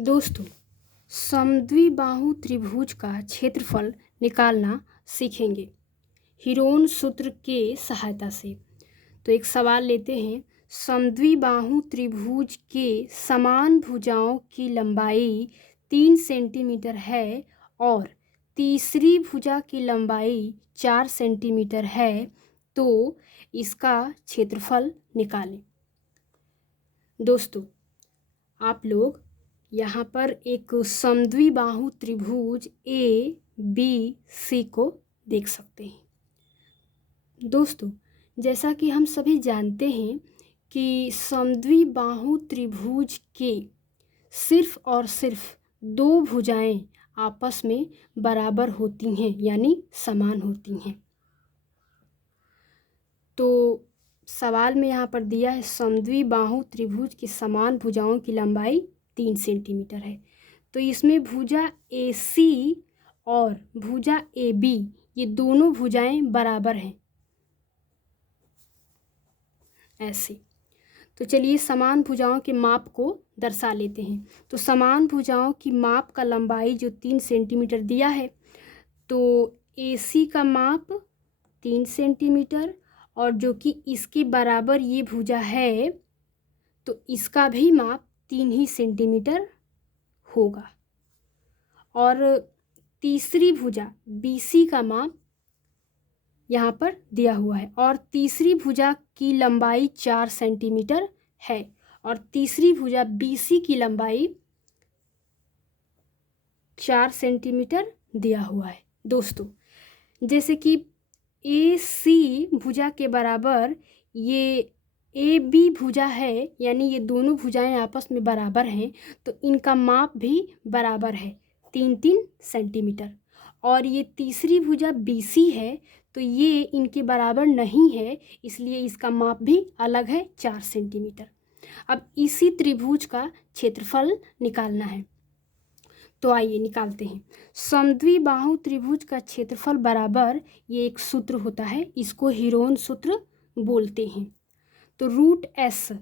दोस्तों, समद्विबाहु त्रिभुज का क्षेत्रफल निकालना सीखेंगे हीरोन सूत्र के सहायता से। तो एक सवाल लेते हैं। समद्विबाहु त्रिभुज के समान भुजाओं की लंबाई 3 सेंटीमीटर है और तीसरी भुजा की लंबाई 4 सेंटीमीटर है, तो इसका क्षेत्रफल निकालें। दोस्तों, आप लोग यहाँ पर एक समद्विबाहु त्रिभुज ABC को देख सकते हैं। दोस्तों, जैसा कि हम सभी जानते हैं कि समद्विबाहु त्रिभुज के सिर्फ और सिर्फ 2 भुजाएं आपस में बराबर होती हैं, यानी समान होती हैं। तो सवाल में यहाँ पर दिया है समद्विबाहु त्रिभुज की समान भुजाओं की लंबाई 3 सेंटीमीटर है। तो इसमें भुजा AC और भुजा AB, ये दोनों भुजाएं बराबर हैं ऐसे। तो चलिए समान भुजाओं के माप को दर्शा लेते हैं। तो समान भुजाओं की माप का लंबाई जो 3 सेंटीमीटर दिया है, तो AC का माप 3 सेंटीमीटर और जो कि इसके बराबर ये भुजा है, तो इसका भी माप 3 ही सेंटीमीटर होगा। और तीसरी भुजा BC का माप यहाँ पर दिया हुआ है और तीसरी भुजा की लंबाई 4 सेंटीमीटर है और तीसरी भुजा BC की लंबाई 4 सेंटीमीटर दिया हुआ है। दोस्तों, जैसे कि AC भुजा के बराबर ये AB भुजा है, यानी ये दोनों भुजाएं आपस में बराबर हैं, तो इनका माप भी बराबर है 3-3 सेंटीमीटर। और ये तीसरी भुजा BC है, तो ये इनके बराबर नहीं है, इसलिए इसका माप भी अलग है 4 सेंटीमीटर। अब इसी त्रिभुज का क्षेत्रफल निकालना है, तो आइए निकालते हैं। समद्विबाहु त्रिभुज का क्षेत्रफल बराबर, ये एक सूत्र होता है, इसको हीरोन सूत्र बोलते हैं। तो √S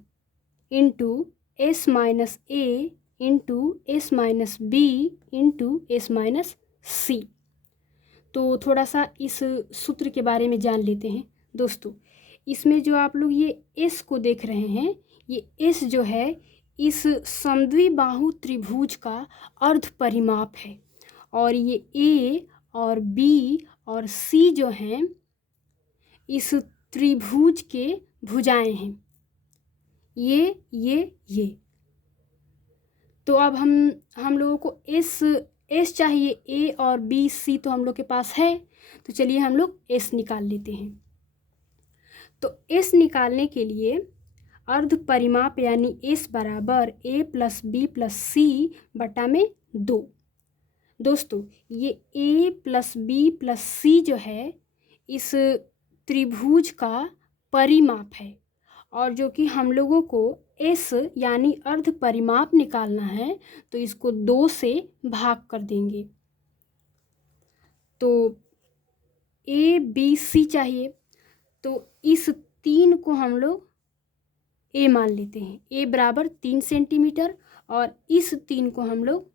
into S minus A into S minus B into S minus C। तो थोड़ा सा इस सूत्र के बारे में जान लेते हैं। दोस्तों, इसमें जो आप लोग ये S को देख रहे हैं, ये S जो है इस समद्विबाहु त्रिभुज का अर्ध परिमाप है और ये A और B और C जो हैं इस त्रिभुज के भुजाएं हैं, ये। तो अब हम लोगों को S चाहिए। A और B C तो हम लोग के पास है, तो चलिए हम लोग S निकाल लेते हैं। तो S निकालने के लिए अर्ध परिमाप यानी S बराबर A plus B plus C बटा में 2। दोस्तों, ये A plus B plus C जो है इस त्रिभुज का परिमाप है और जो कि हम लोगों को S यानी अर्ध परिमाप निकालना है, तो इसको 2 से भाग कर देंगे। तो A B C चाहिए, तो इस 3 को हम लोग A मान लेते हैं। A बराबर 3 सेंटीमीटर और इस 3 को हम लोग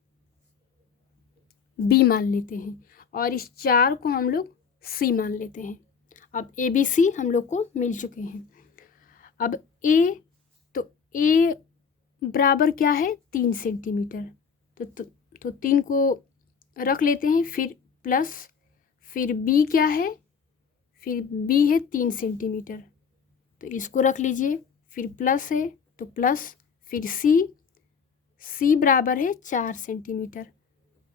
B मान लेते हैं और इस 4 को हम लोग C मान लेते हैं। अब ABC हम लोग को मिल चुके हैं। अब A, तो A बराबर क्या है 3 सेंटीमीटर, तो 3 को रख लेते हैं, फिर प्लस, फिर B क्या है, फिर B है 3 सेंटीमीटर, तो इसको रख लीजिए, फिर प्लस है तो प्लस, फिर C बराबर है 4 सेंटीमीटर,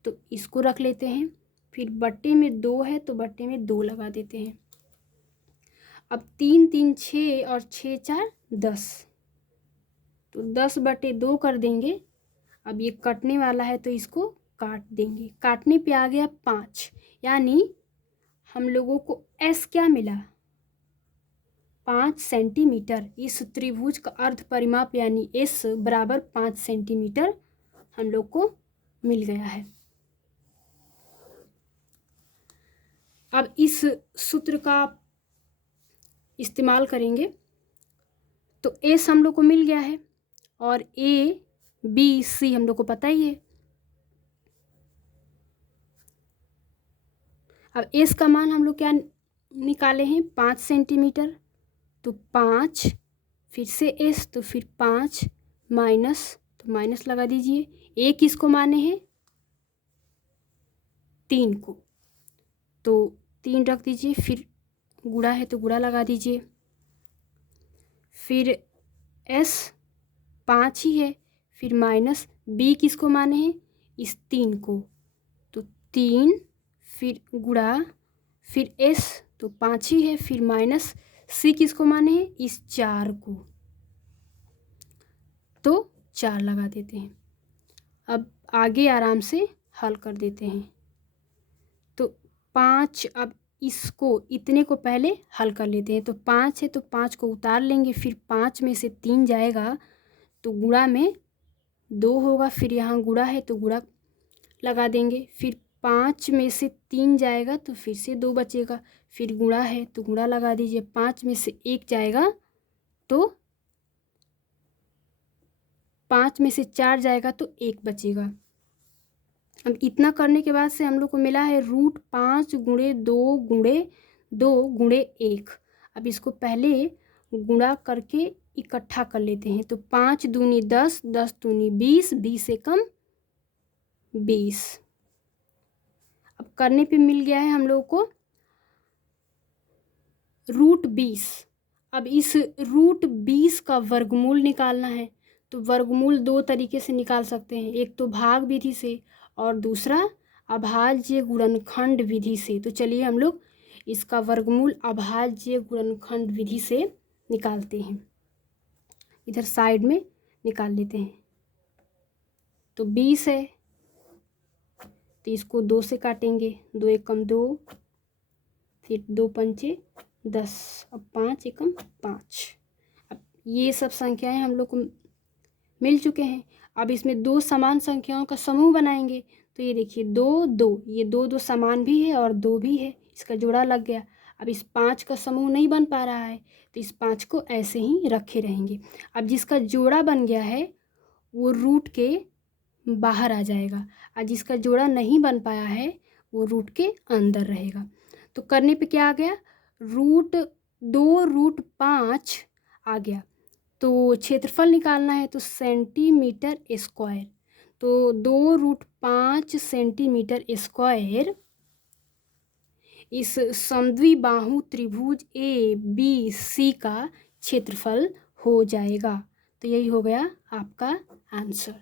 तो इसको रख लेते हैं, फिर बट्टे में 2 है तो बट्टे में 2 लगा देते हैं। अब 3 3 6 और 6 4 10, तो 10 बटे 2 कर देंगे। अब ये कटने वाला है तो इसको काट देंगे, काटने पे आ गया 5, यानी हम लोगों को S क्या मिला 5 सेंटीमीटर। इस त्रिभुज का अर्ध परिमाप यानी S बराबर 5 सेंटीमीटर हम लोग को मिल गया है। अब इस सूत्र का इस्तेमाल करेंगे, तो S हम लोग को मिल गया है और A बी सी हम लोग को पता ही है। अब एस का मान हम लोग क्या निकाले हैं, 5 सेंटीमीटर, तो 5 फिर से एस, तो फिर 5 माइनस, तो माइनस लगा दीजिए। ए किसको माने हैं, 3 को, तो 3 रख दीजिए, फिर गुणा है तो गुणा लगा दीजिए। फिर एस 5 ही है, फिर माइनस बी किसको माने हैं, इस 3 को, तो 3 फिर गुणा, फिर एस तो 5 ही है, फिर माइनस सी किसको माने हैं, इस 4 को, तो 4 लगा देते हैं। अब आगे आराम से हल कर देते हैं। तो 5, अब इसको इतने को पहले हल कर लेते हैं। तो 5 है तो 5 को उतार लेंगे, फिर 5 में से 3 जाएगा तो गुणा में 2 होगा, फिर यहाँ गुणा है तो गुणा लगा देंगे, फिर 5 में से 3 जाएगा तो फिर से 2 बचेगा, फिर गुणा है तो गुणा लगा दीजिए। 5 में से 1 जाएगा तो 5 में से 4 जाएगा तो 1 बचेगा। अब इतना करने के बाद से हम लोग को मिला है √5 गुणे 2 गुणे 2 गुणे 1। अब इसको पहले गुणा करके इकट्ठा कर लेते हैं। तो 5 दूनी 10, 10 दूनी 20, 20 से कम 20। अब करने पे मिल गया है हम लोग को √20। अब इस √20 का वर्गमूल निकालना है। तो वर्गमूल 2 तरीके से निकाल सकते हैं, एक तो भाग विधि से और दूसरा अभाज्य गुणनखंड विधि से। तो चलिए हम लोग इसका वर्गमूल अभाज्य गुणनखंड विधि से निकालते हैं। इधर साइड में निकाल लेते हैं। तो 20 है तो इसको 2 से काटेंगे, 2 एकम 2, फिर 2 पंचे 10, अब 5 एकम 5। अब ये सब संख्याएं हम लोग को मिल चुके हैं। अब इसमें 2 समान संख्याओं का समूह बनाएंगे। तो ये देखिए 2 2, ये 2 2 समान भी है और 2 भी है, इसका जोड़ा लग गया। अब इस 5 का समूह नहीं बन पा रहा है तो इस 5 को ऐसे ही रखे रहेंगे। अब जिसका जोड़ा बन गया है वो रूट के बाहर आ जाएगा और जिसका जोड़ा नहीं बन पाया है वो रूट के अंदर रहेगा। तो करने पे क्या आ गया, √2 √5 आ गया। तो क्षेत्रफल निकालना है तो सेंटीमीटर स्क्वायर। तो 2 √5 सेंटीमीटर स्क्वायर इस समद्विबाहु त्रिभुज ABC का क्षेत्रफल हो जाएगा। तो यही हो गया आपका आंसर।